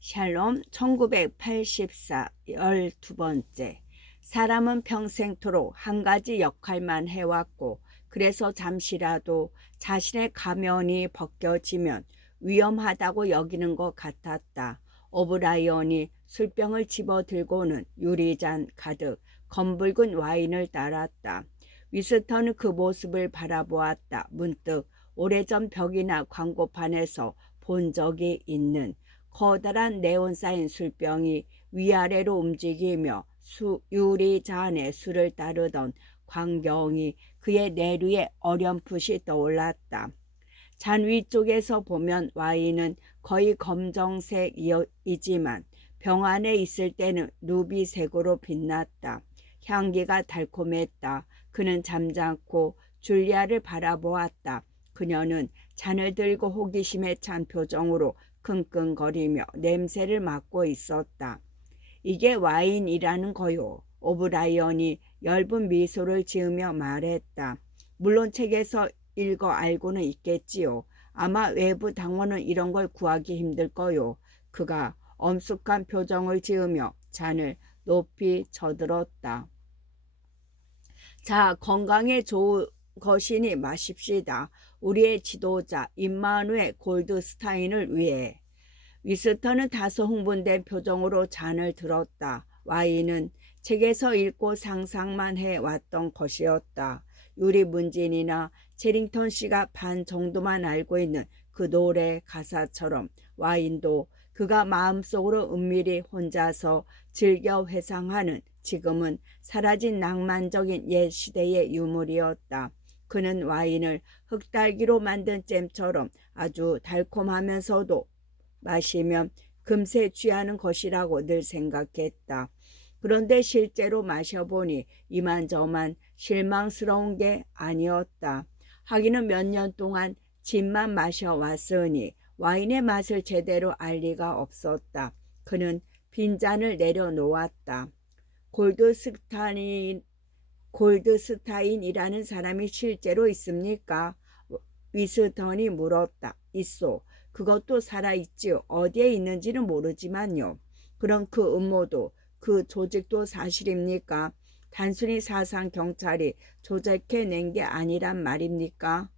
샬롬 1984 12번째. 사람은 평생토록 한 가지 역할만 해왔고 그래서 잠시라도 자신의 가면이 벗겨지면 위험하다고 여기는 것 같았다. 오브라이언이 술병을 집어들고는 유리잔 가득 검붉은 와인을 따랐다. 위스턴은 그 모습을 바라보았다. 문득 오래전 벽이나 광고판에서 본 적이 있는 커다란 네온사인 술병이 위아래로 움직이며 유리잔에 술을 따르던 광경이 그의 내류에 어렴풋이 떠올랐다. 잔 위쪽에서 보면 와인은 거의 검정색이지만 병 안에 있을 때는 루비색으로 빛났다. 향기가 달콤했다. 그는 잠잠고 줄리아를 바라보았다. 그녀는 잔을 들고 호기심에 찬 표정으로 끙끙거리며 냄새를 맡고 있었다. 이게 와인이라는 거요. 오브라이언이 엷은 미소를 지으며 말했다. 물론 책에서 읽어 알고는 있겠지요. 아마 외부 당원은 이런 걸 구하기 힘들 거요. 그가 엄숙한 표정을 지으며 잔을 높이 쳐들었다. 자, 건강에 좋은 것이니 마십시다. 우리의 지도자 임마누엘 골드스타인을 위해. 위스턴은 다소 흥분된 표정으로 잔을 들었다. 와인은 책에서 읽고 상상만 해왔던 것이었다. 유리 문진이나 체링턴 씨가 반 정도만 알고 있는 그 노래 가사처럼 와인도 그가 마음속으로 은밀히 혼자서 즐겨 회상하는 지금은 사라진 낭만적인 옛 시대의 유물이었다. 그는 와인을 흑달기로 만든 잼처럼 아주 달콤하면서도 마시면 금세 취하는 것이라고 늘 생각했다. 그런데 실제로 마셔보니 이만저만 실망스러운 게 아니었다. 하기는 몇 년 동안 진만 마셔왔으니 와인의 맛을 제대로 알 리가 없었다. 그는 빈잔을 내려놓았다. 골드스타인이라는 사람이 실제로 있습니까? 위스턴이 물었다. 있소. 그것도 살아있지요. 어디에 있는지는 모르지만요. 그럼 그 음모도 그 조직도 사실입니까? 단순히 사상 경찰이 조작해낸 게 아니란 말입니까?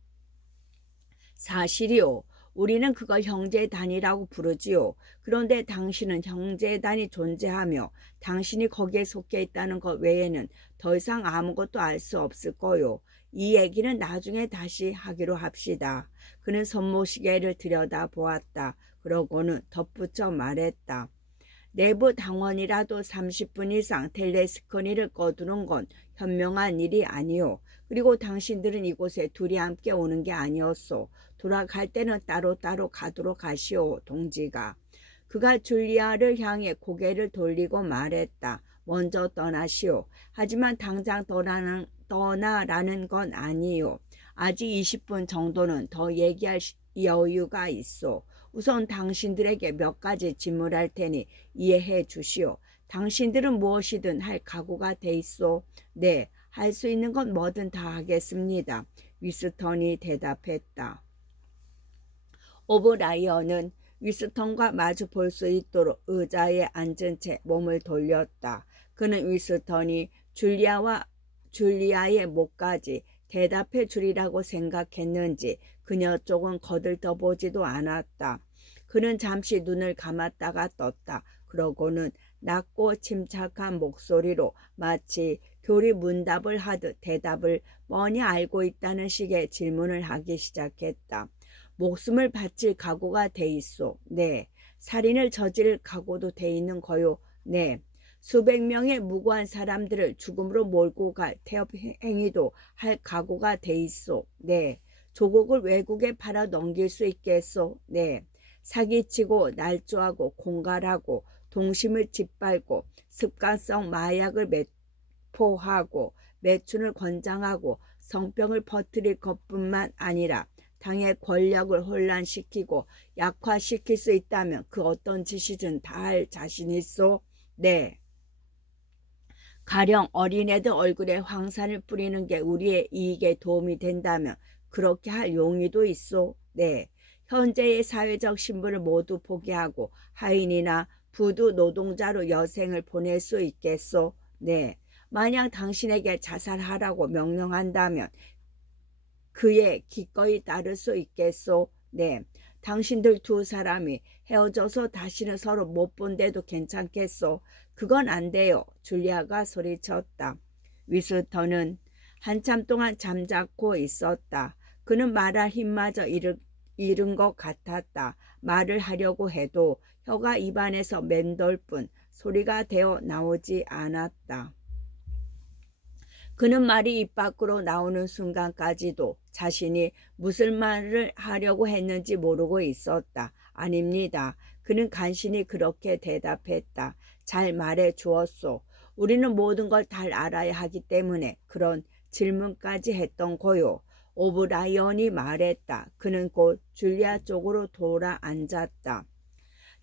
사실이요. 우리는 그걸 형제단이라고 부르지요. 그런데 당신은 형제단이 존재하며 당신이 거기에 속해 있다는 것 외에는 더 이상 아무것도 알 수 없을 거요. 이 얘기는 나중에 다시 하기로 합시다. 그는 손모시계를 들여다보았다. 그러고는 덧붙여 말했다. 내부 당원이라도 30분 이상 텔레스크린을 꺼두는 건 현명한 일이 아니오. 그리고 당신들은 이곳에 둘이 함께 오는 게 아니었소. 돌아갈 때는 따로따로 가도록 하시오, 동지가. 그가 줄리아를 향해 고개를 돌리고 말했다. 먼저 떠나시오. 하지만 당장 떠나라는 건 아니요. 아직 20분 정도는 더 얘기할 여유가 있어. 우선 당신들에게 몇 가지 질문할 테니 이해해 주시오. 당신들은 무엇이든 할 각오가 돼 있어. 네, 할 수 있는 건 뭐든 다 하겠습니다. 위스턴이 대답했다. 오브라이언은 위스턴과 마주 볼 수 있도록 의자에 앉은 채 몸을 돌렸다. 그는 위스턴이 줄리아의 목까지 대답해 주리라고 생각했는지 그녀 쪽은 거들떠보지도 않았다. 그는 잠시 눈을 감았다가 떴다. 그러고는 낮고 침착한 목소리로 마치 교리 문답을 하듯 대답을 뻔히 알고 있다는 식의 질문을 하기 시작했다. 목숨을 바칠 각오가 돼 있소. 네. 살인을 저지를 각오도 돼 있는 거요. 네. 수백 명의 무고한 사람들을 죽음으로 몰고 갈 태업 행위도 할 각오가 돼 있소. 네. 조국을 외국에 팔아 넘길 수 있겠소. 네. 사기치고 날조하고 공갈하고 동심을 짓밟고 습관성 마약을 매포하고 매춘을 권장하고 성병을 퍼뜨릴 것뿐만 아니라 당의 권력을 혼란시키고 약화시킬 수 있다면 그 어떤 짓이든 다 할 자신 있소? 네. 가령 어린애들 얼굴에 황산을 뿌리는 게 우리의 이익에 도움이 된다면 그렇게 할 용의도 있소? 네. 현재의 사회적 신분을 모두 포기하고 하인이나 부두 노동자로 여생을 보낼 수 있겠소? 네. 만약 당신에게 자살하라고 명령한다면 그에 기꺼이 따를 수 있겠소? 네. 당신들 두 사람이 헤어져서 다시는 서로 못 본데도 괜찮겠소? 그건 안 돼요. 줄리아가 소리쳤다. 위스턴은 한참 동안 잠자코 있었다. 그는 말할 힘마저 잃은 것 같았다. 말을 하려고 해도 혀가 입안에서 맴돌 뿐 소리가 되어 나오지 않았다. 그는 말이 입 밖으로 나오는 순간까지도 자신이 무슨 말을 하려고 했는지 모르고 있었다. 아닙니다. 그는 간신히 그렇게 대답했다. 잘 말해 주었소. 우리는 모든 걸 다 알아야 하기 때문에 그런 질문까지 했던 거요. 오브라이언이 말했다. 그는 곧 줄리아 쪽으로 돌아 앉았다.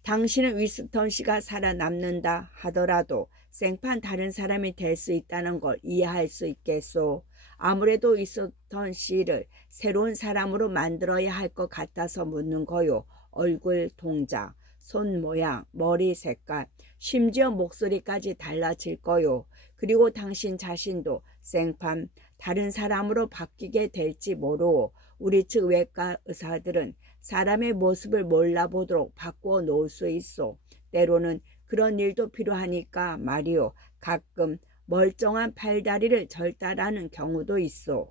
당신은 위스턴 씨가 살아남는다 하더라도 생판 다른 사람이 될 수 있다는 걸 이해할 수 있겠소. 아무래도 위스턴 씨를 새로운 사람으로 만들어야 할 것 같아서 묻는 거요. 얼굴 동작, 손 모양, 머리 색깔, 심지어 목소리까지 달라질 거요. 그리고 당신 자신도 생판 다른 사람으로 바뀌게 될지 모르고 우리 측 외과 의사들은 사람의 모습을 몰라보도록 바꾸어 놓을 수 있어. 때로는 그런 일도 필요하니까 말이오. 가끔 멀쩡한 팔다리를 절단하는 경우도 있어.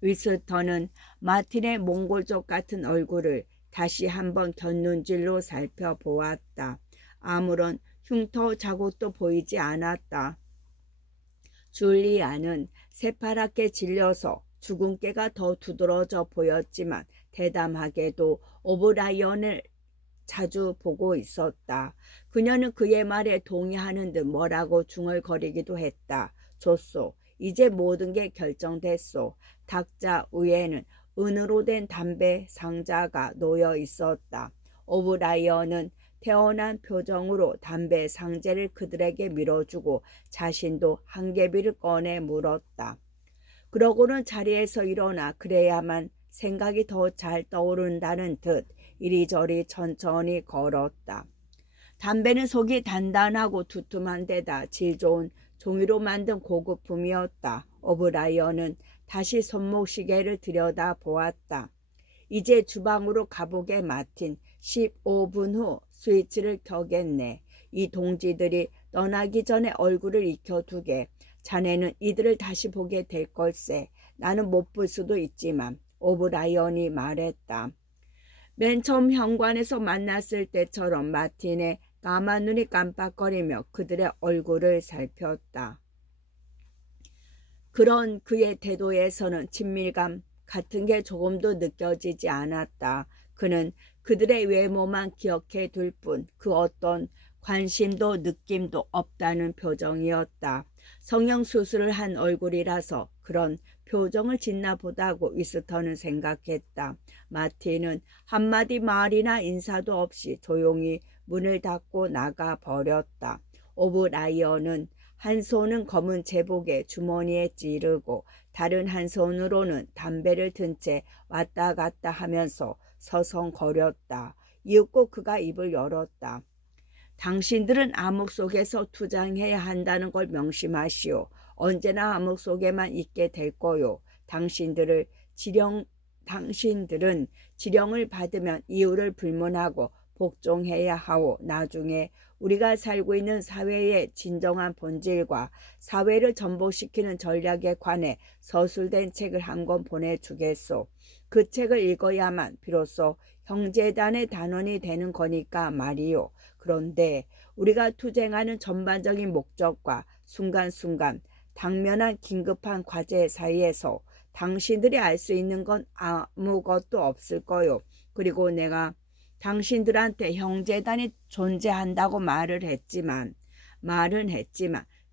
위스턴은 마틴의 몽골족 같은 얼굴을 다시 한번 곁눈질로 살펴보았다. 아무런 흉터 자국도 보이지 않았다. 줄리아는 새파랗게 질려서 주근깨가 더 두드러져 보였지만 대담하게도 오브라이언을 자주 보고 있었다. 그녀는 그의 말에 동의하는 듯 뭐라고 중얼거리기도 했다. 좋소. 이제 모든 게 결정됐소. 탁자 위에는 은으로 된 담배 상자가 놓여 있었다. 오브라이언은 태어난 표정으로 담배 상자를 그들에게 밀어주고 자신도 한 개비를 꺼내 물었다. 그러고는 자리에서 일어나 그래야만 생각이 더 잘 떠오른다는 듯 이리저리 천천히 걸었다. 담배는 속이 단단하고 두툼한 데다 질 좋은 종이로 만든 고급품이었다. 오브라이언은 다시 손목시계를 들여다보았다. 이제 주방으로 가보게 마틴. 15분 후 스위치를 켜겠네. 이 동지들이 떠나기 전에 얼굴을 익혀두게. 자네는 이들을 다시 보게 될 걸세. 나는 못 볼 수도 있지만. 오브라이언이 말했다. 맨 처음 현관에서 만났을 때처럼 마틴의 까만 눈이 깜빡거리며 그들의 얼굴을 살폈다. 그런 그의 태도에서는 친밀감 같은 게 조금도 느껴지지 않았다. 그는 그들의 외모만 기억해 둘 뿐 그 어떤 관심도 느낌도 없다는 표정이었다. 성형수술을 한 얼굴이라서 그런 표정을 짓나 보다고 위스턴은 생각했다. 마틴은 한마디 말이나 인사도 없이 조용히 문을 닫고 나가 버렸다. 오브라이언은 한 손은 검은 제복에 주머니에 찌르고 다른 한 손으로는 담배를 든 채 왔다 갔다 하면서 서성거렸다. 이윽고 그가 입을 열었다. 당신들은 암흑 속에서 투쟁해야 한다는 걸 명심하시오. 언제나 암흑 속에만 있게 될 거요. 당신들은 지령을 받으면 이유를 불문하고 복종해야 하오. 나중에 우리가 살고 있는 사회의 진정한 본질과 사회를 전복시키는 전략에 관해 서술된 책을 한 권 보내주겠소. 그 책을 읽어야만 비로소 형제단의 단원이 되는 거니까 말이요. 그런데 우리가 투쟁하는 전반적인 목적과 순간순간 당면한 긴급한 과제 사이에서 당신들이 알 수 있는 건 아무것도 없을 거요. 그리고 내가 당신들한테 형제단이 존재한다고 말은 했지만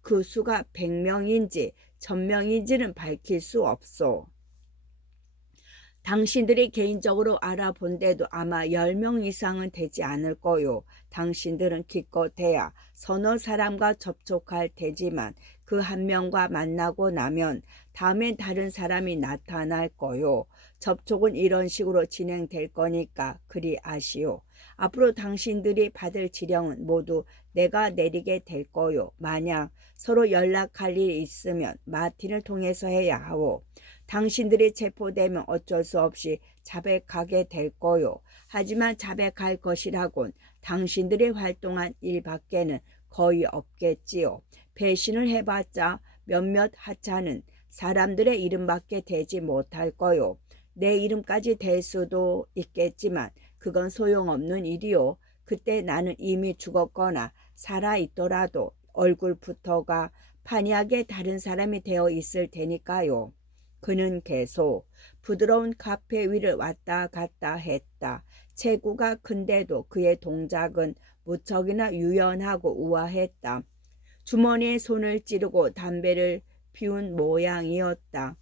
그 수가 100명인지 1000명인지는 밝힐 수 없소. 당신들이 개인적으로 알아본데도 아마 10명 이상은 되지 않을 거요. 당신들은 기껏해야 서너 사람과 접촉할 테지만 그 한 명과 만나고 나면 다음엔 다른 사람이 나타날 거요. 접촉은 이런 식으로 진행될 거니까 그리 아시오. 앞으로 당신들이 받을 지령은 모두 내가 내리게 될 거요. 만약 서로 연락할 일이 있으면 마틴을 통해서 해야 하오. 당신들이 체포되면 어쩔 수 없이 자백하게 될 거요. 하지만 자백할 것이라곤 당신들이 활동한 일밖에는 거의 없겠지요. 배신을 해봤자 몇몇 하찮은 사람들의 이름밖에 되지 못할 거요. 내 이름까지 될 수도 있겠지만 그건 소용없는 일이요. 그때 나는 이미 죽었거나 살아있더라도 얼굴부터가 판이하게 다른 사람이 되어 있을 테니까요. 그는 계속 부드러운 카페 위를 왔다 갔다 했다. 체구가 큰데도 그의 동작은 무척이나 유연하고 우아했다. 주머니에 손을 찌르고 담배를 피운 모양이었다.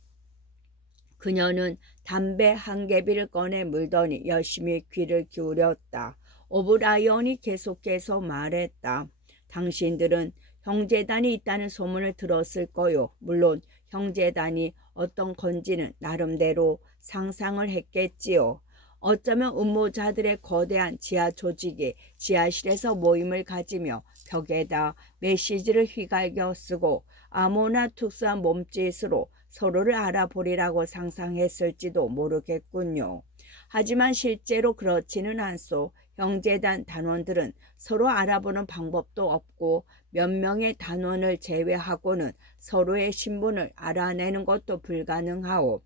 그녀는 담배 한 개비를 꺼내 물더니 열심히 귀를 기울였다. 오브라이언이 계속해서 말했다. 당신들은 형제단이 있다는 소문을 들었을 거요. 물론 형제단이 어떤 건지는 나름대로 상상을 했겠지요. 어쩌면 음모자들의 거대한 지하 조직이 지하실에서 모임을 가지며 벽에다 메시지를 휘갈겨 쓰고 아무나 특수한 몸짓으로 서로를 알아보리라고 상상했을지도 모르겠군요. 하지만 실제로 그렇지는 않소. 형제단 단원들은 서로 알아보는 방법도 없고 몇 명의 단원을 제외하고는 서로의 신분을 알아내는 것도 불가능하오.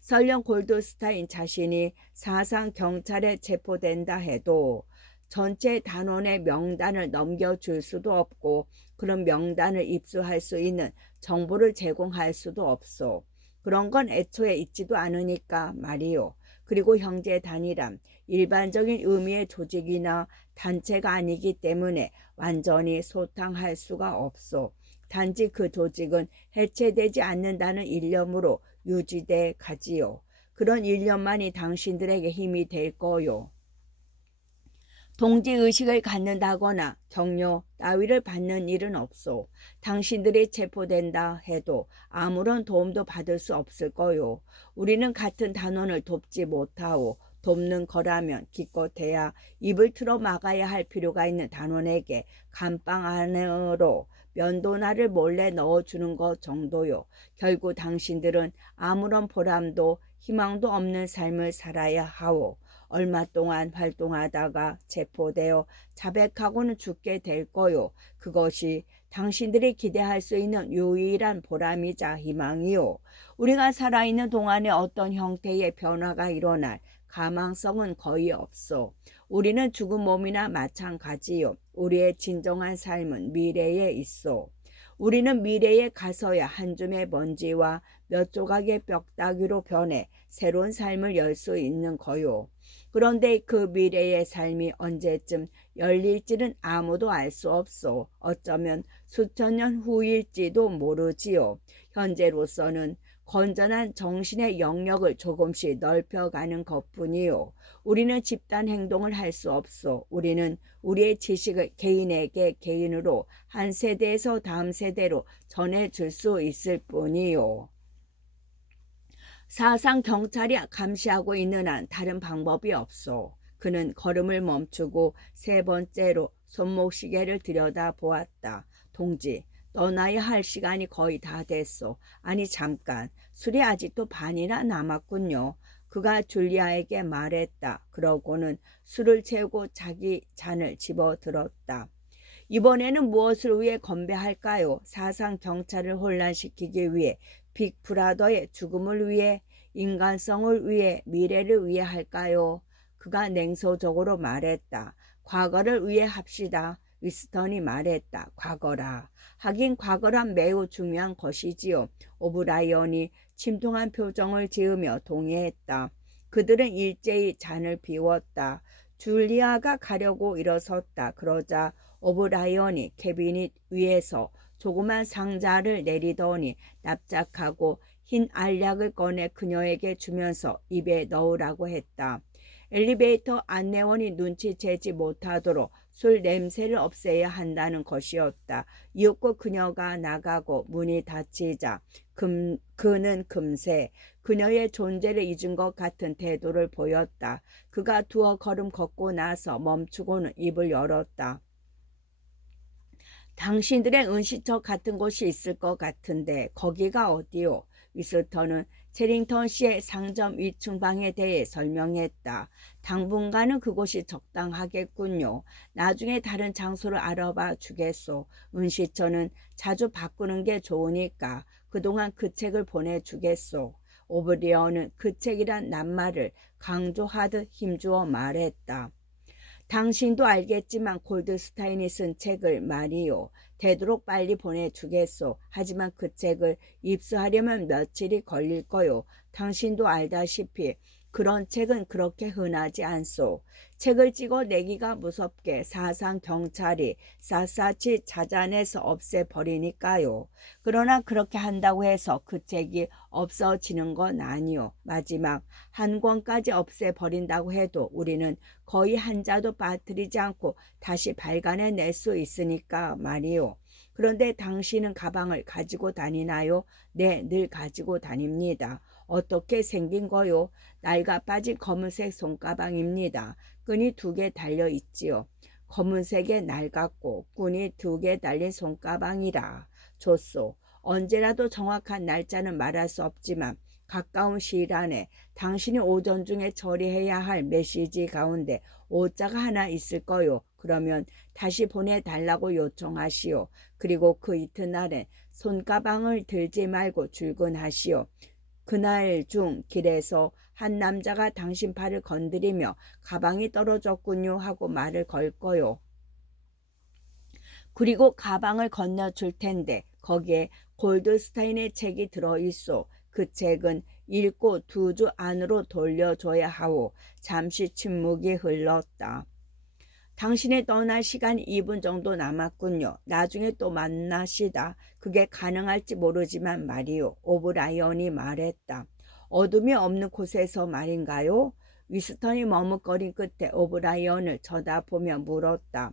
설령 골드스타인 자신이 사상 경찰에 체포된다 해도 전체 단원의 명단을 넘겨줄 수도 없고 그런 명단을 입수할 수 있는 정보를 제공할 수도 없소. 그런 건 애초에 있지도 않으니까 말이요. 그리고 형제단이란 일반적인 의미의 조직이나 단체가 아니기 때문에 완전히 소탕할 수가 없소. 단지 그 조직은 해체되지 않는다는 일념으로 유지돼 가지요. 그런 일념만이 당신들에게 힘이 될 거요. 동지의식을 갖는다거나 격려 따위를 받는 일은 없소. 당신들이 체포된다 해도 아무런 도움도 받을 수 없을 거요. 우리는 같은 단원을 돕지 못하오. 돕는 거라면 기껏해야 입을 틀어 막아야 할 필요가 있는 단원에게 감방 안으로 면도날을 몰래 넣어주는 것 정도요. 결국 당신들은 아무런 보람도 희망도 없는 삶을 살아야 하오. 얼마 동안 활동하다가 체포되어 자백하고는 죽게 될 거요. 그것이 당신들이 기대할 수 있는 유일한 보람이자 희망이요. 우리가 살아있는 동안에 어떤 형태의 변화가 일어날 가망성은 거의 없어. 우리는 죽은 몸이나 마찬가지요. 우리의 진정한 삶은 미래에 있어. 우리는 미래에 가서야 한 줌의 먼지와 몇 조각의 뼈다귀로 변해 새로운 삶을 열 수 있는 거요. 그런데 그 미래의 삶이 언제쯤 열릴지는 아무도 알 수 없어. 어쩌면 수천 년 후일지도 모르지요. 현재로서는 건전한 정신의 영역을 조금씩 넓혀가는 것뿐이요. 우리는 집단 행동을 할 수 없어. 우리는 우리의 지식을 개인에게 개인으로 한 세대에서 다음 세대로 전해줄 수 있을 뿐이요. 사상 경찰이 감시하고 있는 한 다른 방법이 없어. 그는 걸음을 멈추고 세 번째로 손목시계를 들여다보았다. 동지, 떠나야 할 시간이 거의 다 됐어. 아니 잠깐, 술이 아직도 반이나 남았군요. 그가 줄리아에게 말했다. 그러고는 술을 채우고 자기 잔을 집어들었다. 이번에는 무엇을 위해 건배할까요? 사상 경찰을 혼란시키기 위해, 빅브라더의 죽음을 위해, 인간성을 위해, 미래를 위해 할까요? 그가 냉소적으로 말했다. 과거를 위해 합시다. 위스턴이 말했다. 과거라. 하긴 과거란 매우 중요한 것이지요. 오브라이언이 침통한 표정을 지으며 동의했다. 그들은 일제히 잔을 비웠다. 줄리아가 가려고 일어섰다. 그러자 오브라이언이 캐비닛 위에서 조그만 상자를 내리더니 납작하고 흰 알약을 꺼내 그녀에게 주면서 입에 넣으라고 했다. 엘리베이터 안내원이 눈치채지 못하도록 술 냄새를 없애야 한다는 것이었다. 이윽고 그녀가 나가고 문이 닫히자 그는 금세 그녀의 존재를 잊은 것 같은 태도를 보였다. 그가 두어 걸음 걷고 나서 멈추고는 입을 열었다. 당신들의 은시처 같은 곳이 있을 것 같은데 거기가 어디요? 위스터는 체링턴 씨의 상점 2층 방에 대해 설명했다. 당분간은 그곳이 적당하겠군요. 나중에 다른 장소를 알아봐 주겠소. 은시처는 자주 바꾸는 게 좋으니까 그동안 그 책을 보내주겠소. 오브리언은 그 책이란 낱말을 강조하듯 힘주어 말했다. 당신도 알겠지만 골드스타인이 쓴 책을 말이요. 되도록 빨리 보내주겠소. 하지만 그 책을 입수하려면 며칠이 걸릴 거요. 당신도 알다시피 그런 책은 그렇게 흔하지 않소. 책을 찍어 내기가 무섭게 사상 경찰이 샅샅이 찾아내서 없애버리니까요. 그러나 그렇게 한다고 해서 그 책이 없어지는 건 아니요. 마지막 한 권까지 없애버린다고 해도 우리는 거의 한 자도 빠뜨리지 않고 다시 발간해낼 수 있으니까 말이요. 그런데 당신은 가방을 가지고 다니나요? 네, 늘 가지고 다닙니다. 어떻게 생긴 거요? 낡아 빠진 검은색 손가방입니다. 끈이 2개 달려 있지요. 검은색에 낡았고 끈이 2개 달린 손가방이라. 좋소. 언제라도 정확한 날짜는 말할 수 없지만 가까운 시일 안에 당신이 오전 중에 처리해야 할 메시지 가운데 오자가 하나 있을 거요. 그러면 다시 보내달라고 요청하시오. 그리고 그 이튿날엔 손가방을 들지 말고 출근하시오. 그날 중 길에서 한 남자가 당신 팔을 건드리며 가방이 떨어졌군요 하고 말을 걸 거요. 그리고 가방을 건네줄 텐데 거기에 골드스타인의 책이 들어있소. 그 책은 읽고 2주 안으로 돌려줘야 하오. 잠시 침묵이 흘렀다. 당신이 떠날 시간이 2분 정도 남았군요. 나중에 또 만나시다. 그게 가능할지 모르지만 말이요. 오브라이언이 말했다. 어둠이 없는 곳에서 말인가요? 위스턴이 머뭇거린 끝에 오브라이언을 쳐다보며 물었다.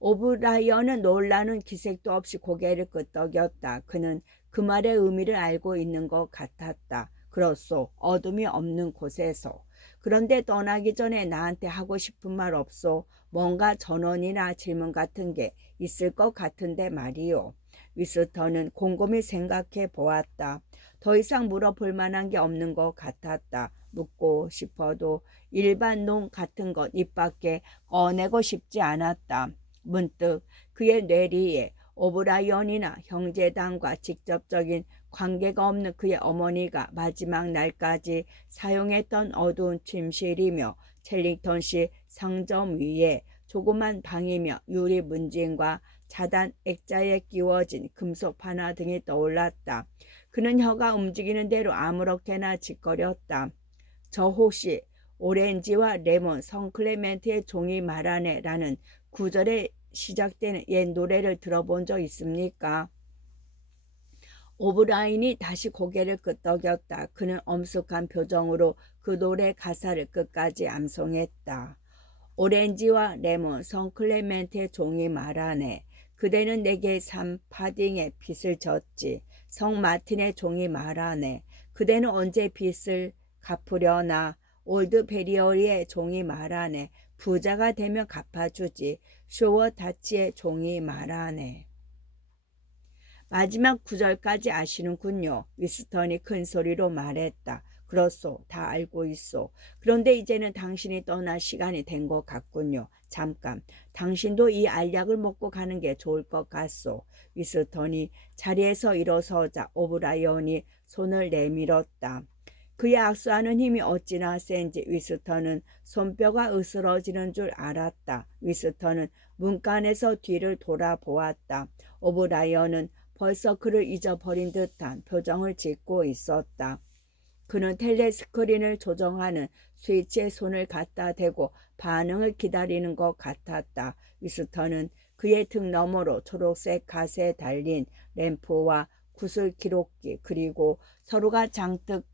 오브라이언은 놀라는 기색도 없이 고개를 끄덕였다. 그는 그 말의 의미를 알고 있는 것 같았다. 그렇소. 어둠이 없는 곳에서. 그런데 떠나기 전에 나한테 하고 싶은 말 없소? 뭔가 전언이나 질문 같은 게 있을 것 같은데 말이요. 위스턴은 곰곰이 생각해 보았다. 더 이상 물어볼 만한 게 없는 것 같았다. 묻고 싶어도 일반 농 같은 것 입 밖에 꺼내고 싶지 않았다. 문득 그의 뇌리에 오브라이언이나 형제단과 직접적인 관계가 없는 그의 어머니가 마지막 날까지 사용했던 어두운 침실이며 첼링턴시 상점 위에 조그만 방이며 유리 문진과 자단 액자에 끼워진 금속 판화 등이 떠올랐다. 그는 혀가 움직이는 대로 아무렇게나 짓거렸다. 저 혹시 오렌지와 레몬 성클레멘트의 종이 말하네 라는 구절에 시작되는 옛 노래를 들어본 적 있습니까? 오브라인이 다시 고개를 끄덕였다. 그는 엄숙한 표정으로 그 노래 가사를 끝까지 암송했다. 오렌지와 레몬 성클레멘트의 종이 말하네. 그대는 내게 산 파딩의 빚을 졌지. 성 마틴의 종이 말하네. 그대는 언제 빚을 갚으려나. 올드 베리어리의 종이 말하네. 부자가 되면 갚아주지. 쇼워 다치의 종이 말하네. 마지막 구절까지 아시는군요. 위스턴이 큰 소리로 말했다. 그렇소. 다 알고 있소. 그런데 이제는 당신이 떠날 시간이 된 것 같군요. 잠깐. 당신도 이 알약을 먹고 가는 게 좋을 것 같소. 위스턴이 자리에서 일어서자 오브라이언이 손을 내밀었다. 그의 악수하는 힘이 어찌나 센지 위스턴은 손뼈가 으스러지는 줄 알았다. 위스턴은 문간에서 뒤를 돌아보았다. 오브라이언은 벌써 그를 잊어버린 듯한 표정을 짓고 있었다. 그는 텔레스크린을 조정하는 스위치에 손을 갖다 대고 반응을 기다리는 것 같았다. 위스턴은 그의 등 너머로 초록색 갓에 달린 램프와 구슬 기록기 그리고 서로가 장뜩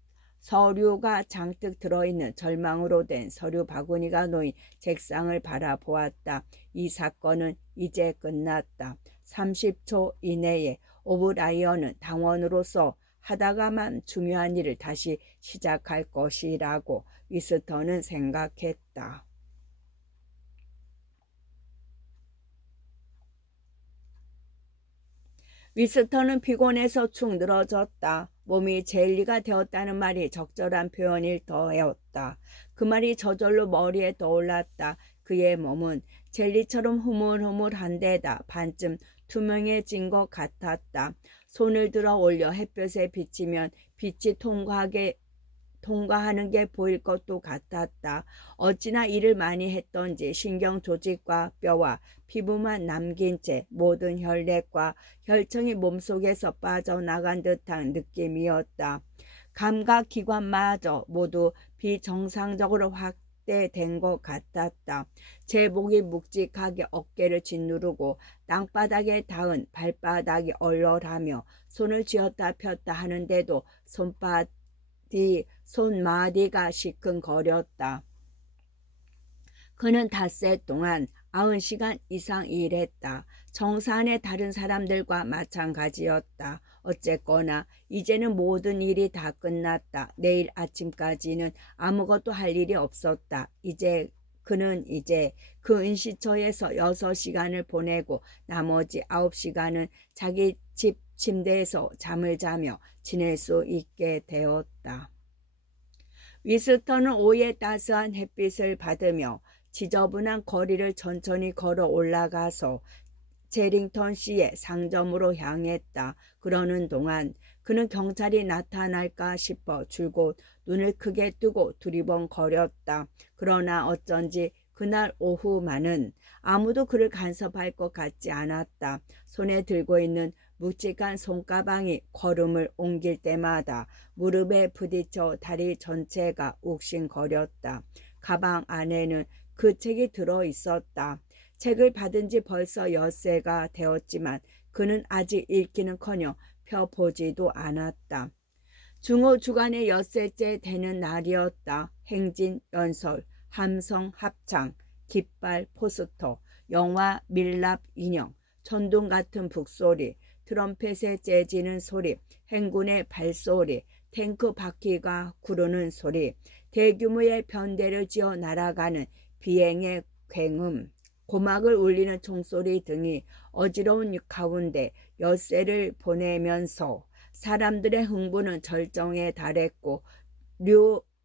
서류가 잔뜩 들어있는 절망으로 된 서류 바구니가 놓인 책상을 바라보았다. 이 사건은 이제 끝났다. 30초 이내에 오브라이언은 당원으로서 하다가만 중요한 일을 다시 시작할 것이라고 위스턴은 생각했다. 위스턴은 피곤해서 축 늘어졌다. 몸이 젤리가 되었다는 말이 적절한 표현일 더하였다. 그 말이 저절로 머리에 떠올랐다. 그의 몸은 젤리처럼 흐물흐물한데다 반쯤 투명해진 것 같았다. 손을 들어 올려 햇볕에 비치면 빛이 통과하는 게 보일 것도 같았다. 어찌나 일을 많이 했던지 신경 조직과 뼈와 피부만 남긴 채 모든 혈액과 혈청이 몸속에서 빠져나간 듯한 느낌이었다. 감각기관마저 모두 비정상적으로 확대된 것 같았다. 제 목이 묵직하게 어깨를 짓누르고 땅바닥에 닿은 발바닥이 얼얼하며 손을 쥐었다 폈다 하는데도 손마디가 시큰거렸다. 그는 닷새 동안 90시간 이상 일했다. 정산의 다른 사람들과 마찬가지였다. 어쨌거나 이제는 모든 일이 다 끝났다. 내일 아침까지는 아무것도 할 일이 없었다. 그는 이제 그 은시처에서 6시간을 보내고 나머지 9시간은 자기 집 침대에서 잠을 자며 지낼 수 있게 되었다. 위스턴은 오후의 따스한 햇빛을 받으며 지저분한 거리를 천천히 걸어 올라가서 제링턴시의 상점으로 향했다. 그러는 동안 그는 경찰이 나타날까 싶어 줄곧 눈을 크게 뜨고 두리번거렸다. 그러나 어쩐지 그날 오후만은 아무도 그를 간섭할 것 같지 않았다. 손에 들고 있는 묵직한 손가방이 걸음을 옮길 때마다 무릎에 부딪혀 다리 전체가 욱신거렸다. 가방 안에는 그 책이 들어있었다. 책을 받은 지 벌써 엿새가 되었지만 그는 아직 읽기는커녕 펴보지도 않았다. 중호 주간의 엿새째 되는 날이었다. 행진, 연설, 함성, 합창, 깃발, 포스터, 영화, 밀랍, 인형, 천둥 같은 북소리, 트럼펫의 재지는 소리, 행군의 발소리, 탱크 바퀴가 구르는 소리, 대규모의 변대를 지어 날아가는 비행의 굉음, 고막을 울리는 총소리 등이 어지러운 가운데 엿새를 보내면서 사람들의 흥분은 절정에 달했고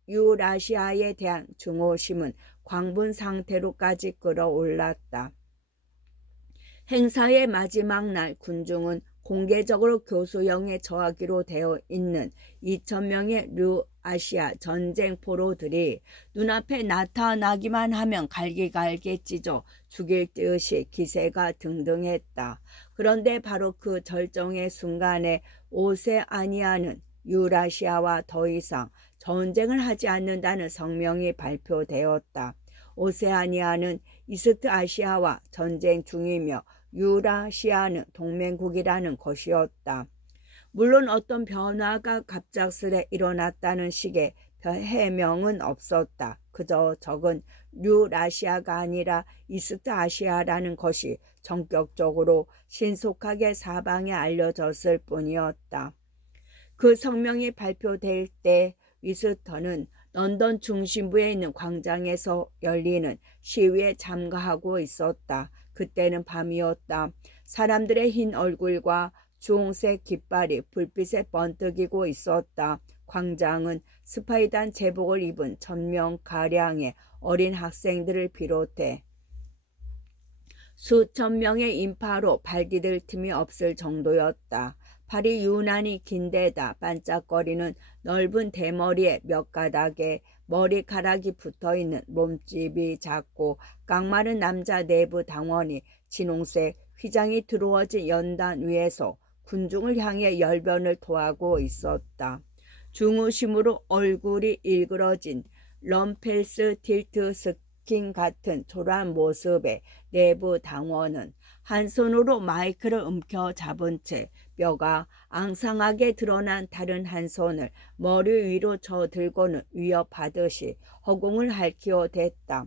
유라시아에 대한 증오심은 광분 상태로까지 끌어올랐다. 행사의 마지막 날 군중은 공개적으로 교수형에 처하기로 되어 있는 2,000명의 류아시아 전쟁 포로들이 눈앞에 나타나기만 하면 갈기갈기 찢어 죽일 듯이 기세가 등등했다. 그런데 바로 그 절정의 순간에 오세아니아는 유라시아와 더 이상 전쟁을 하지 않는다는 성명이 발표되었다. 오세아니아는 이스트아시아와 전쟁 중이며 유라시아는 동맹국이라는 것이었다. 물론 어떤 변화가 갑작스레 일어났다는 식의 해명은 없었다. 그저 적은 유라시아가 아니라 이스트아시아라는 것이 전격적으로 신속하게 사방에 알려졌을 뿐이었다. 그 성명이 발표될 때 위스턴은 런던 중심부에 있는 광장에서 열리는 시위에 참가하고 있었다. 그때는 밤이었다. 사람들의 흰 얼굴과 주홍색 깃발이 불빛에 번뜩이고 있었다. 광장은 스파이단 제복을 입은 1,000명가량의 어린 학생들을 비롯해 수천 명의 인파로 발 디딜 틈이 없을 정도였다. 팔이 유난히 긴데다 반짝거리는 넓은 대머리에 몇 가닥의 머리카락이 붙어있는 몸집이 작고 깡마른 남자 내부 당원이 진홍색 휘장이 두루워진 연단 위에서 군중을 향해 열변을 토하고 있었다. 중후심으로 얼굴이 일그러진 럼펠스 틸트 스킨 같은 초라한 모습의 내부 당원은 한 손으로 마이크를 움켜잡은 채 뼈가 앙상하게 드러난 다른 한 손을 머리 위로 저들고는 위협하듯이 허공을 핥히어 댔다.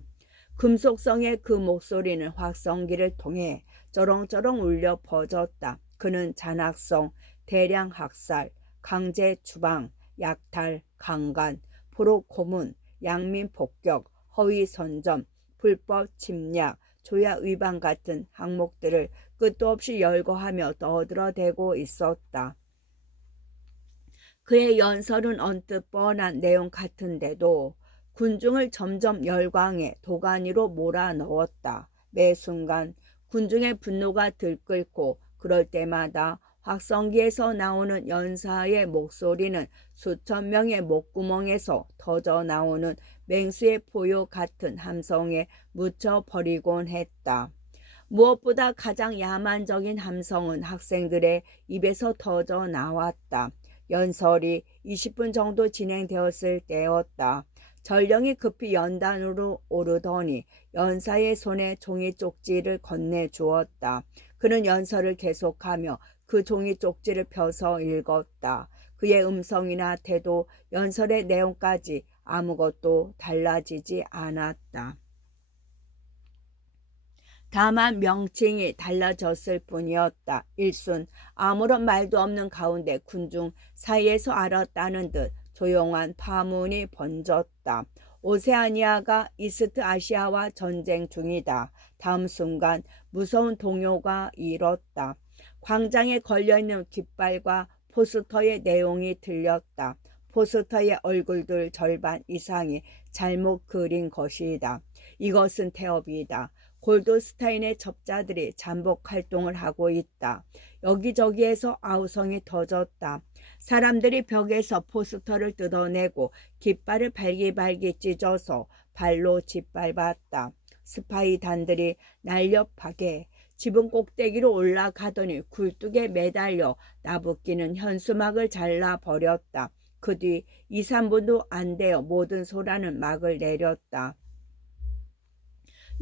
금속성의 그 목소리는 확성기를 통해 쩌렁쩌렁 울려 퍼졌다. 그는 잔악성, 대량 학살, 강제 추방, 약탈, 강간, 포로 고문, 양민 폭격, 허위 선점, 불법 침략, 조약 위반 같은 항목들을 끝도 없이 열거하며 떠들어대고 있었다. 그의 연설은 언뜻 뻔한 내용 같은데도 군중을 점점 열광에 도가니로 몰아넣었다. 매 순간 군중의 분노가 들끓고 그럴 때마다 확성기에서 나오는 연사의 목소리는 수천 명의 목구멍에서 터져 나오는 맹수의 포효 같은 함성에 묻혀버리곤 했다. 무엇보다 가장 야만적인 함성은 학생들의 입에서 터져 나왔다. 연설이 20분 정도 진행되었을 때였다. 전령이 급히 연단으로 오르더니 연사의 손에 종이 쪽지를 건네주었다. 그는 연설을 계속하며 그 종이 쪽지를 펴서 읽었다. 그의 음성이나 태도, 연설의 내용까지 아무것도 달라지지 않았다. 다만 명칭이 달라졌을 뿐이었다. 일순 아무런 말도 없는 가운데 군중 사이에서 알았다는 듯 조용한 파문이 번졌다. 오세아니아가 이스트 아시아와 전쟁 중이다. 다음 순간 무서운 동요가 일었다. 광장에 걸려있는 깃발과 포스터의 내용이 들렸다. 포스터의 얼굴들 절반 이상이 잘못 그린 것이다. 이것은 태업이다. 골드스타인의 접자들이 잠복 활동을 하고 있다. 여기저기에서 아우성이 터졌다. 사람들이 벽에서 포스터를 뜯어내고 깃발을 발기발기 찢어서 발로 짓밟았다. 스파이단들이 날렵하게 지붕 꼭대기로 올라가더니 굴뚝에 매달려 나부끼는 현수막을 잘라버렸다. 그 뒤 2, 3분도 안 되어 모든 소라는 막을 내렸다.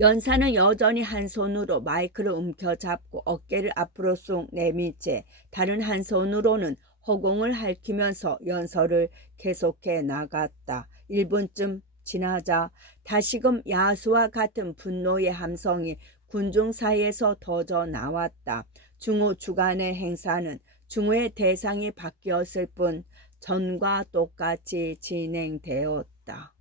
연사는 여전히 한 손으로 마이크를 움켜잡고 어깨를 앞으로 쑥 내민 채 다른 한 손으로는 허공을 핥히면서 연설을 계속해 나갔다. 1분쯤 지나자 다시금 야수와 같은 분노의 함성이 군중 사이에서 터져 나왔다. 중우 주간의 행사는 중우의 대상이 바뀌었을 뿐 전과 똑같이 진행되었다.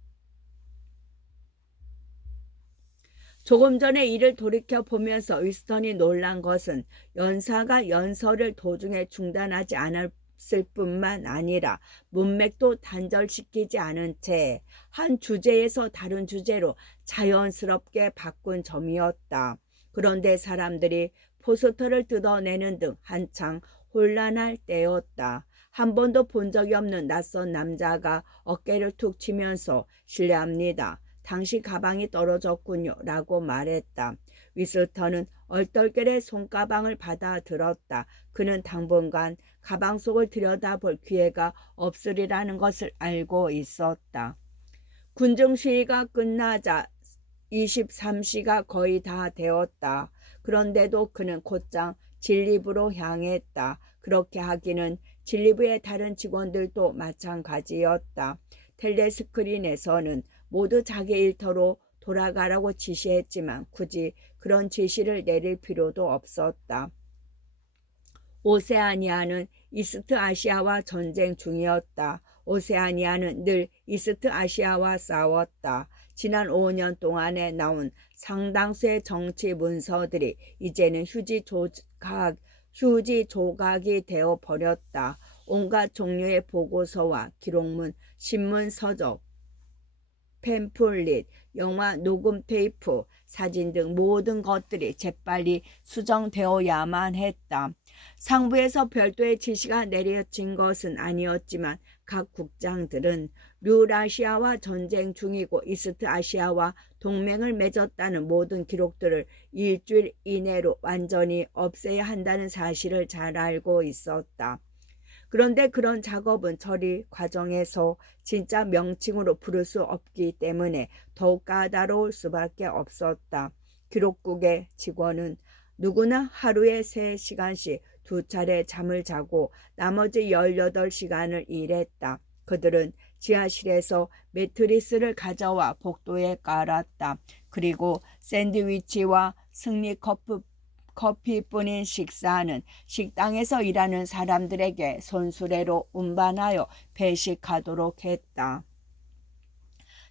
조금 전에 이를 돌이켜보면서 위스턴이 놀란 것은 연사가 연설을 도중에 중단하지 않았을 뿐만 아니라 문맥도 단절시키지 않은 채 한 주제에서 다른 주제로 자연스럽게 바꾼 점이었다. 그런데 사람들이 포스터를 뜯어내는 등 한창 혼란할 때였다. 한 번도 본 적이 없는 낯선 남자가 어깨를 툭 치면서 실례합니다. 당신 가방이 떨어졌군요 라고 말했다. 위스턴은 얼떨결에 손가방을 받아 들었다. 그는 당분간 가방 속을 들여다볼 기회가 없으리라는 것을 알고 있었다. 군중 시위가 끝나자 23시가 거의 다 되었다. 그런데도 그는 곧장 진리부로 향했다. 그렇게 하기는 진리부의 다른 직원들도 마찬가지였다. 텔레스크린에서는 모두 자기 일터로 돌아가라고 지시했지만 굳이 그런 지시를 내릴 필요도 없었다. 오세아니아는 이스트 아시아와 전쟁 중이었다. 오세아니아는 늘 이스트 아시아와 싸웠다. 지난 5년 동안에 나온 상당수의 정치 문서들이 이제는 휴지 조각이 되어 버렸다. 온갖 종류의 보고서와 기록문, 신문 서적, 팸플릿, 영화 녹음 테이프, 사진 등 모든 것들이 재빨리 수정되어야만 했다. 상부에서 별도의 지시가 내려진 것은 아니었지만 각 국장들은 류라시아와 전쟁 중이고 이스트 아시아와 동맹을 맺었다는 모든 기록들을 일주일 이내로 완전히 없애야 한다는 사실을 잘 알고 있었다. 그런데 그런 작업은 처리 과정에서 진짜 명칭으로 부를 수 없기 때문에 더욱 까다로울 수밖에 없었다. 기록국의 직원은 누구나 하루에 3시간씩 2차례 잠을 자고 나머지 18시간을 일했다. 그들은 지하실에서 매트리스를 가져와 복도에 깔았다. 그리고 샌드위치와 승리 커피뿐인 식사는 식당에서 일하는 사람들에게 손수레로 운반하여 배식하도록 했다.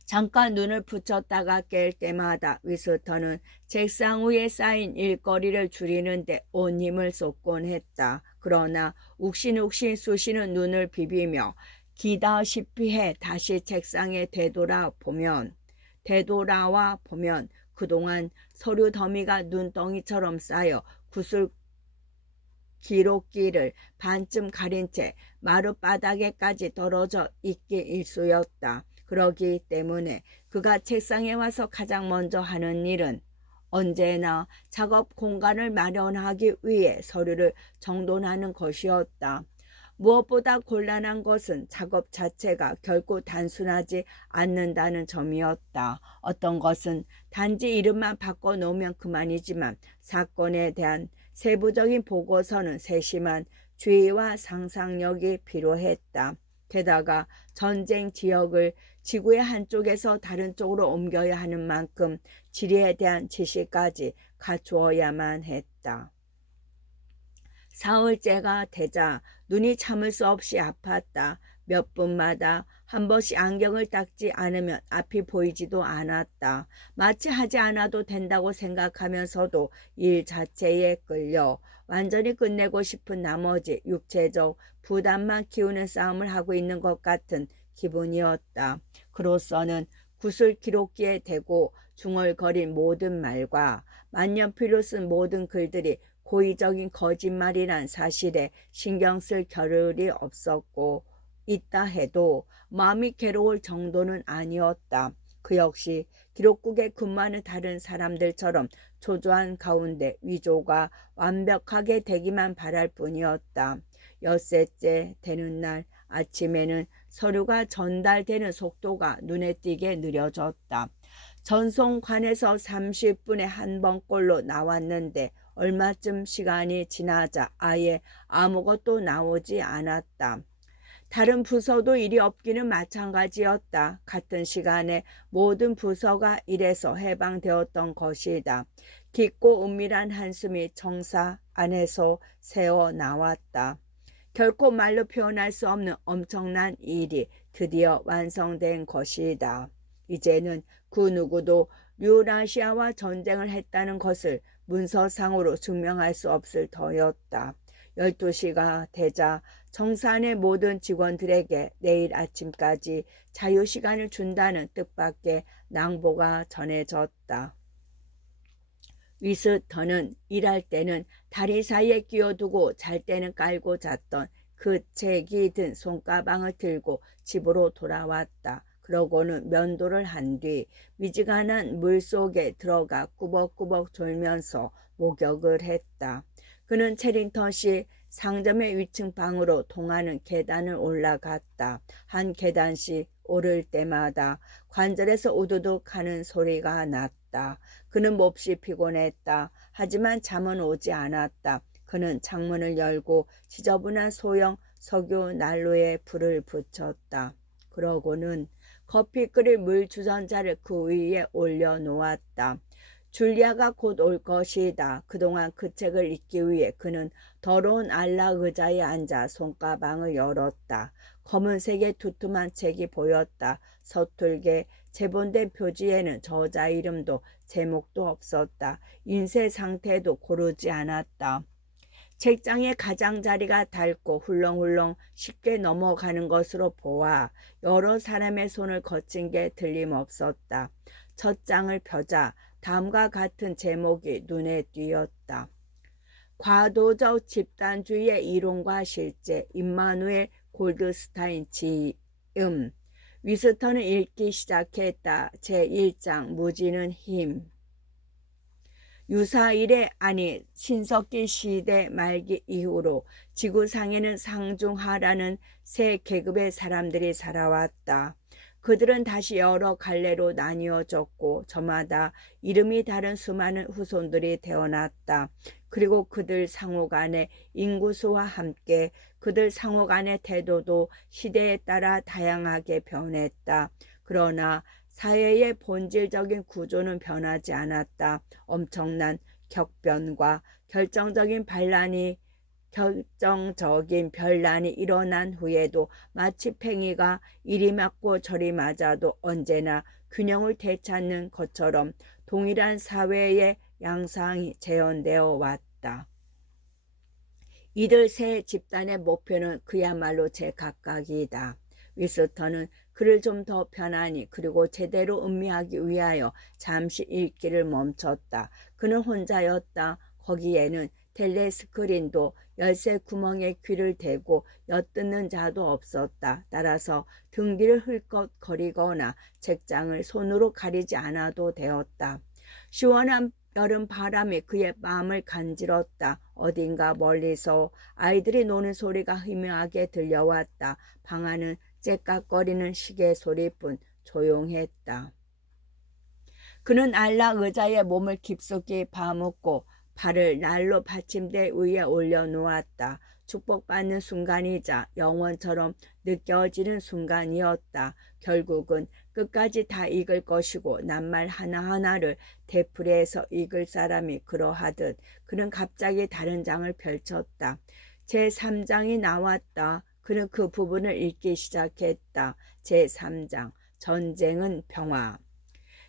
잠깐 눈을 붙였다가 깰 때마다 위스턴은 책상 위에 쌓인 일거리를 줄이는데 온 힘을 쏟곤 했다. 그러나 욱신욱신 쑤시는 눈을 비비며 기다시피 해 다시 책상에 되돌아와 보면 그동안 서류 더미가 눈덩이처럼 쌓여 구슬 기록기를 반쯤 가린 채 마룻바닥에까지 떨어져 있기 일쑤였다. 그러기 때문에 그가 책상에 와서 가장 먼저 하는 일은 언제나 작업 공간을 마련하기 위해 서류를 정돈하는 것이었다. 무엇보다 곤란한 것은 작업 자체가 결코 단순하지 않는다는 점이었다. 어떤 것은 단지 이름만 바꿔놓으면 그만이지만 사건에 대한 세부적인 보고서는 세심한 주의와 상상력이 필요했다. 게다가 전쟁 지역을 지구의 한쪽에서 다른 쪽으로 옮겨야 하는 만큼 지리에 대한 지식까지 갖추어야만 했다. 사흘째가 되자 눈이 참을 수 없이 아팠다. 몇 분마다 한 번씩 안경을 닦지 않으면 앞이 보이지도 않았다. 마치 하지 않아도 된다고 생각하면서도 일 자체에 끌려 완전히 끝내고 싶은 나머지 육체적 부담만 키우는 싸움을 하고 있는 것 같은 기분이었다. 그로서는 구슬 기록기에 대고 중얼거린 모든 말과 만년필로 쓴 모든 글들이 고의적인 거짓말이란 사실에 신경 쓸 겨를이 없었고 있다 해도 마음이 괴로울 정도는 아니었다. 그 역시 기록국에 근무하는 다른 사람들처럼 초조한 가운데 위조가 완벽하게 되기만 바랄 뿐이었다. 엿새째 되는 날 아침에는 서류가 전달되는 속도가 눈에 띄게 느려졌다. 전송관에서 30분에 한 번꼴로 나왔는데 얼마쯤 시간이 지나자 아예 아무것도 나오지 않았다. 다른 부서도 일이 없기는 마찬가지였다. 같은 시간에 모든 부서가 일에서 해방되었던 것이다. 깊고 은밀한 한숨이 청사 안에서 새어 나왔다. 결코 말로 표현할 수 없는 엄청난 일이 드디어 완성된 것이다. 이제는 그 누구도 유라시아와 전쟁을 했다는 것을 문서상으로 증명할 수 없을 터였다. 12시가 되자 청산의 모든 직원들에게 내일 아침까지 자유시간을 준다는 뜻밖의 낭보가 전해졌다. 위스턴은 일할 때는 다리 사이에 끼워두고 잘 때는 깔고 잤던 그 책이 든 손가방을 들고 집으로 돌아왔다. 그러고는 면도를 한 뒤 미지근한 물속에 들어가 꾸벅꾸벅 졸면서 목욕을 했다. 그는 체링턴시 상점의 위층 방으로 통하는 계단을 올라갔다. 한 계단씩 오를 때마다 관절에서 우두둑 하는 소리가 났다. 그는 몹시 피곤했다. 하지만 잠은 오지 않았다. 그는 창문을 열고 지저분한 소형 석유 난로에 불을 붙였다. 그러고는 커피 끓일 물 주전자를 그 위에 올려놓았다. 줄리아가 곧 올 것이다. 그동안 그 책을 읽기 위해 그는 더러운 안락 의자에 앉아 손가방을 열었다. 검은색의 두툼한 책이 보였다. 서툴게 제본된 표지에는 저자 이름도 제목도 없었다. 인쇄 상태도 고르지 않았다. 책장에 가장자리가 닳고 훌렁훌렁 쉽게 넘어가는 것으로 보아 여러 사람의 손을 거친 게 틀림없었다. 첫 장을 펴자 다음과 같은 제목이 눈에 띄었다. 과도적 집단주의의 이론과 실제, 임마누엘 골드스타인 지음. 위스턴은 읽기 시작했다. 제1장 무지는 힘. 유사일에 아니 신석기 시대 말기 이후로 지구상에는 상중하라는 세 계급의 사람들이 살아왔다. 그들은 다시 여러 갈래로 나뉘어졌고 저마다 이름이 다른 수많은 후손들이 태어났다. 그리고 그들 상호 간의 인구수와 함께 그들 상호 간의 태도도 시대에 따라 다양하게 변했다. 그러나 사회의 본질적인 구조는 변하지 않았다. 엄청난 격변과 결정적인 변란이 일어난 후에도 마치 팽이가 이리 맞고 저리 맞아도 언제나 균형을 되찾는 것처럼 동일한 사회의 양상이 재현되어 왔다. 이들 세 집단의 목표는 그야말로 제각각이다. 위스턴은 글을 좀 더 편안히 그리고 제대로 음미하기 위하여 잠시 읽기를 멈췄다. 그는 혼자였다. 거기에는 텔레스크린도 열쇠 구멍에 귀를 대고 엿듣는 자도 없었다. 따라서 등 뒤를 흘꺽거리거나 책장을 손으로 가리지 않아도 되었다. 시원한 여름 바람이 그의 마음을 간질렀다. 어딘가 멀리서 아이들이 노는 소리가 희미하게 들려왔다. 방 안은 째깍거리는 시계 소리뿐 조용했다. 그는 알라 의자에 몸을 깊숙이 파묻고 발을 난로 받침대 위에 올려놓았다. 축복받는 순간이자 영원처럼 느껴지는 순간이었다. 결국은 끝까지 다 익을 것이고 낱말 하나하나를 되풀이해서 읽을 사람이 그러하듯 그는 갑자기 다른 장을 펼쳤다. 제3장이 나왔다. 그는 그 부분을 읽기 시작했다. 제3장 전쟁은 평화.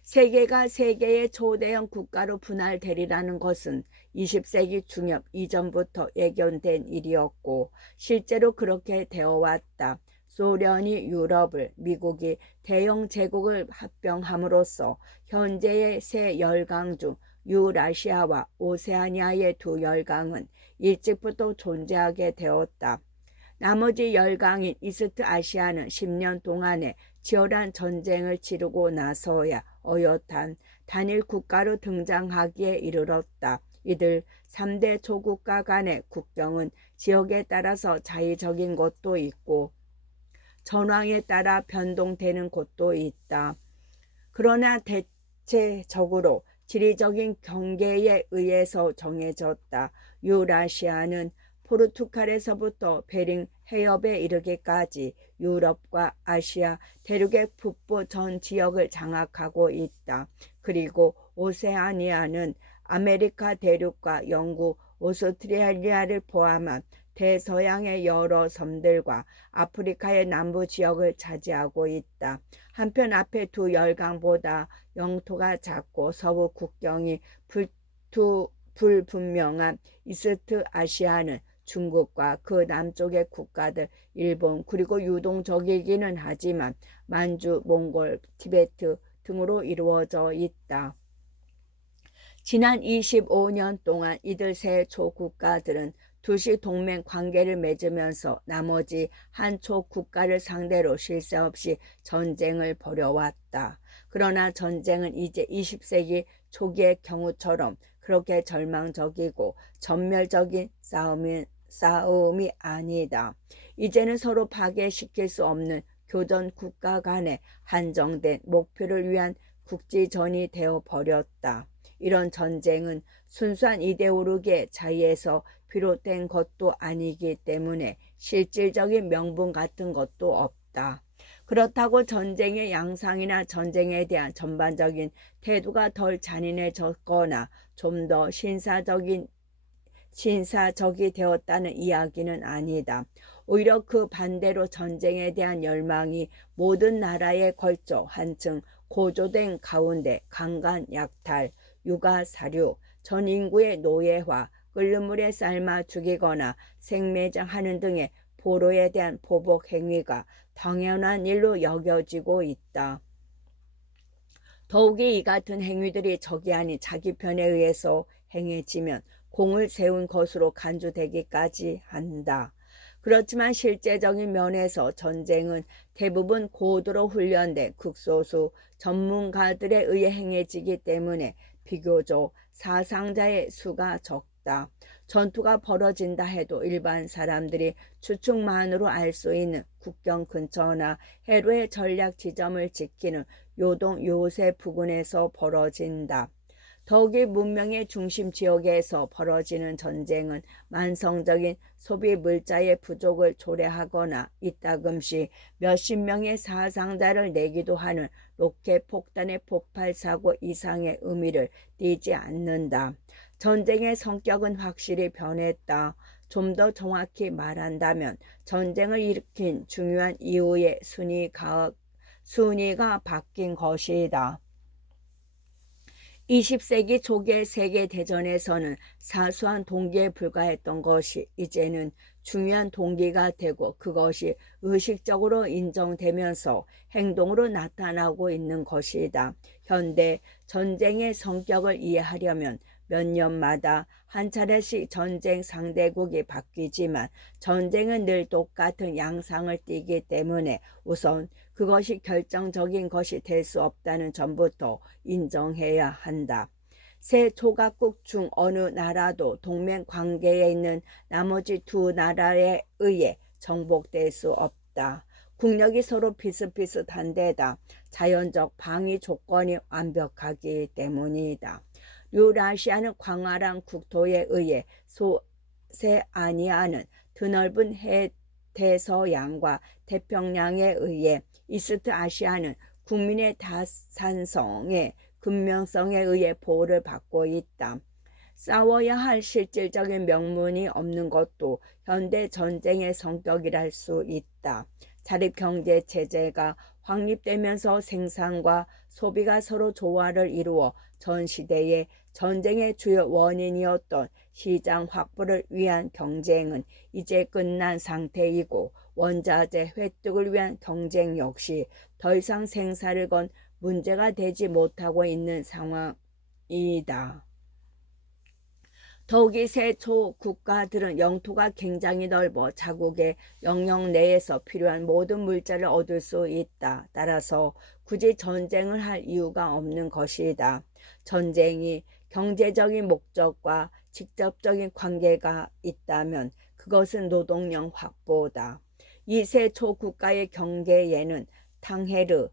세계가 세계의 초대형 국가로 분할되리라는 것은 20세기 중엽 이전부터 예견된 일이었고 실제로 그렇게 되어왔다. 소련이 유럽을, 미국이 대영 제국을 합병함으로써 현재의 세 열강 중 유라시아와 오세아니아의 두 열강은 일찍부터 존재하게 되었다. 나머지 열강인 이스트 아시아는 10년 동안의 치열한 전쟁을 치르고 나서야 어엿한 단일 국가로 등장하기에 이르렀다. 이들 3대 조국가 간의 국경은 지역에 따라서 자의적인 곳도 있고 전황에 따라 변동되는 곳도 있다. 그러나 대체적으로 지리적인 경계에 의해서 정해졌다. 유라시아는 포르투갈에서부터 베링 해협에 이르기까지 유럽과 아시아 대륙의 북부 전 지역을 장악하고 있다. 그리고 오세아니아는 아메리카 대륙과 영국, 오스트레일리아를 포함한 대서양의 여러 섬들과 아프리카의 남부 지역을 차지하고 있다. 한편 앞에 두 열강보다 영토가 작고 서부 국경이 불분명한 이스트 아시아는 중국과 그 남쪽의 국가들, 일본, 그리고 유동적이기는 하지만 만주, 몽골, 티베트 등으로 이루어져 있다. 지난 25년 동안 이들 세 초국가들은 두시 동맹 관계를 맺으면서 나머지 한 초국가를 상대로 쉴 새 없이 전쟁을 벌여왔다. 그러나 전쟁은 이제 20세기 초기의 경우처럼 그렇게 절망적이고 전멸적인 싸움이 아니다. 이제는 서로 파괴시킬 수 없는 교전 국가 간의 한정된 목표를 위한 국지전이 되어버렸다. 이런 전쟁은 순수한 이데올로기의 차이에서 비롯된 것도 아니기 때문에 실질적인 명분 같은 것도 없다. 그렇다고 전쟁의 양상이나 전쟁에 대한 전반적인 태도가 덜 잔인해졌거나 좀 더 신사적이 되었다는 이야기는 아니다. 오히려 그 반대로 전쟁에 대한 열망이 모든 나라에 걸쳐 한층 고조된 가운데 강간 약탈, 육아 사류, 전 인구의 노예화, 끓는 물에 삶아 죽이거나 생매장하는 등의 포로에 대한 보복 행위가 당연한 일로 여겨지고 있다. 더욱이 이 같은 행위들이 적이 아닌 자기 편에 의해서 행해지면 공을 세운 것으로 간주되기까지 한다. 그렇지만 실제적인 면에서 전쟁은 대부분 고도로 훈련된 극소수 전문가들에 의해 행해지기 때문에 비교적 사상자의 수가 적다. 전투가 벌어진다 해도 일반 사람들이 추측만으로 알 수 있는 국경 근처나 해로의 전략 지점을 지키는 요동 요새 부근에서 벌어진다. 더욱이 문명의 중심 지역에서 벌어지는 전쟁은 만성적인 소비 물자의 부족을 초래하거나 이따금씩 몇십 명의 사상자를 내기도 하는 로켓 폭탄의 폭발 사고 이상의 의미를 띠지 않는다. 전쟁의 성격은 확실히 변했다. 좀 더 정확히 말한다면 전쟁을 일으킨 중요한 이유의 순위가 바뀐 것이다. 20세기 초기의 세계대전에서는 사소한 동기에 불과했던 것이 이제는 중요한 동기가 되고 그것이 의식적으로 인정되면서 행동으로 나타나고 있는 것이다. 현대 전쟁의 성격을 이해하려면 몇 년마다 한 차례씩 전쟁 상대국이 바뀌지만 전쟁은 늘 똑같은 양상을 띠기 때문에 우선 그것이 결정적인 것이 될 수 없다는 점부터 인정해야 한다. 세 조각국 중 어느 나라도 동맹 관계에 있는 나머지 두 나라에 의해 정복될 수 없다. 국력이 서로 비슷비슷한 데다 자연적 방위 조건이 완벽하기 때문이다. 유라시아는 광활한 국토에 의해 오세아니아는 드넓은 대서양과 태평양에 의해 이스트 아시아는 국민의 다산성의 근면성에 의해 보호를 받고 있다. 싸워야 할 실질적인 명분이 없는 것도 현대 전쟁의 성격이랄 수 있다. 자립경제 체제가 확립되면서 생산과 소비가 서로 조화를 이루어 전 시대의 전쟁의 주요 원인이었던 시장 확보를 위한 경쟁은 이제 끝난 상태이고 원자재 획득을 위한 경쟁 역시 더 이상 생사를 건 문제가 되지 못하고 있는 상황이다. 더욱이 세초 국가들은 영토가 굉장히 넓어 자국의 영역 내에서 필요한 모든 물자를 얻을 수 있다. 따라서 굳이 전쟁을 할 이유가 없는 것이다. 전쟁이 경제적인 목적과 직접적인 관계가 있다면 그것은 노동력 확보다. 이 세초 국가의 경계에는 탕헤르,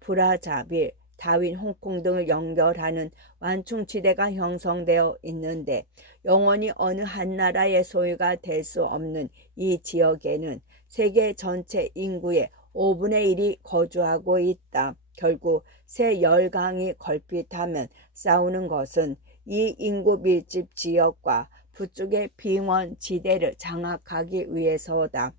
브라자빌, 다윈, 홍콩 등을 연결하는 완충지대가 형성되어 있는데 영원히 어느 한 나라의 소유가 될 수 없는 이 지역에는 세계 전체 인구의 5분의 1이 거주하고 있다. 결국 새 열강이 걸핏하면 싸우는 것은 이 인구 밀집 지역과 북쪽의 빙원 지대를 장악하기 위해서다.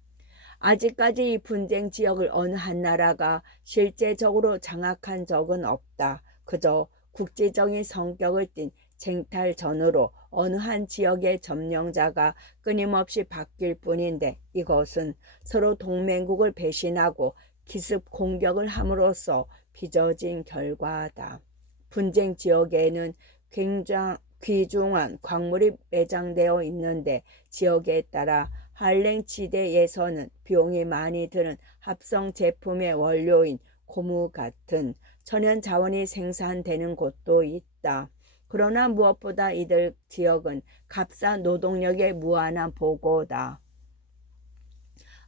아직까지 이 분쟁 지역을 어느 한 나라가 실제적으로 장악한 적은 없다. 그저 국제적인 성격을 띤 쟁탈전으로 어느 한 지역의 점령자가 끊임없이 바뀔 뿐인데 이것은 서로 동맹국을 배신하고 기습 공격을 함으로써 빚어진 결과다. 분쟁 지역에는 귀중한 광물이 매장되어 있는데 지역에 따라 한랭지대에서는 비용이 많이 드는 합성 제품의 원료인 고무 같은 천연 자원이 생산되는 곳도 있다. 그러나 무엇보다 이들 지역은 값싼 노동력의 무한한 보고다.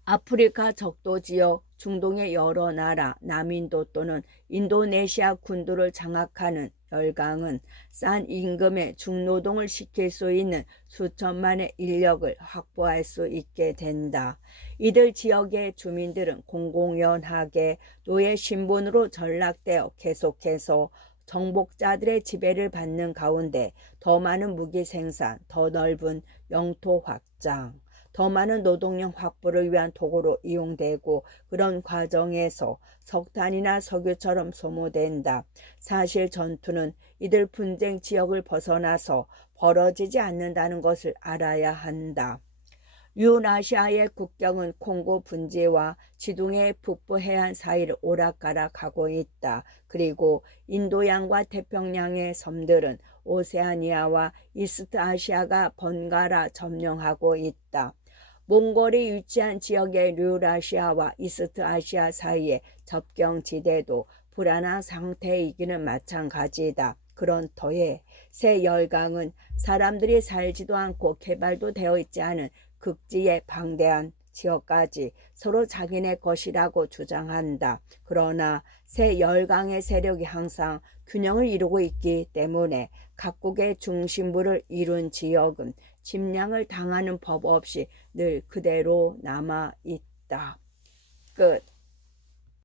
아프리카 적도 지역, 중동의 여러 나라, 남인도 또는 인도네시아 군도를 장악하는 열강은 싼 임금에 중노동을 시킬 수 있는 수천만의 인력을 확보할 수 있게 된다. 이들 지역의 주민들은 공공연하게 노예 신분으로 전락되어 계속해서 정복자들의 지배를 받는 가운데 더 많은 무기 생산, 더 넓은 영토 확장, 더 많은 노동력 확보를 위한 도구로 이용되고 그런 과정에서 석탄이나 석유처럼 소모된다. 사실 전투는 이들 분쟁 지역을 벗어나서 벌어지지 않는다는 것을 알아야 한다. 유라시아의 국경은 콩고 분지와 지중해 북부 해안 사이를 오락가락하고 있다. 그리고 인도양과 태평양의 섬들은 오세아니아와 이스트 아시아가 번갈아 점령하고 있다. 몽골이 위치한 지역의 유라시아와 이스트 아시아 사이의 접경지대도 불안한 상태이기는 마찬가지다. 그런 터에 새 열강은 사람들이 살지도 않고 개발도 되어 있지 않은 극지의 방대한 지역까지 서로 자기네 것이라고 주장한다. 그러나 새 열강의 세력이 항상 균형을 이루고 있기 때문에 각국의 중심부를 이룬 지역은 침략을 당하는 법 없이 늘 그대로 남아 있다. 끝.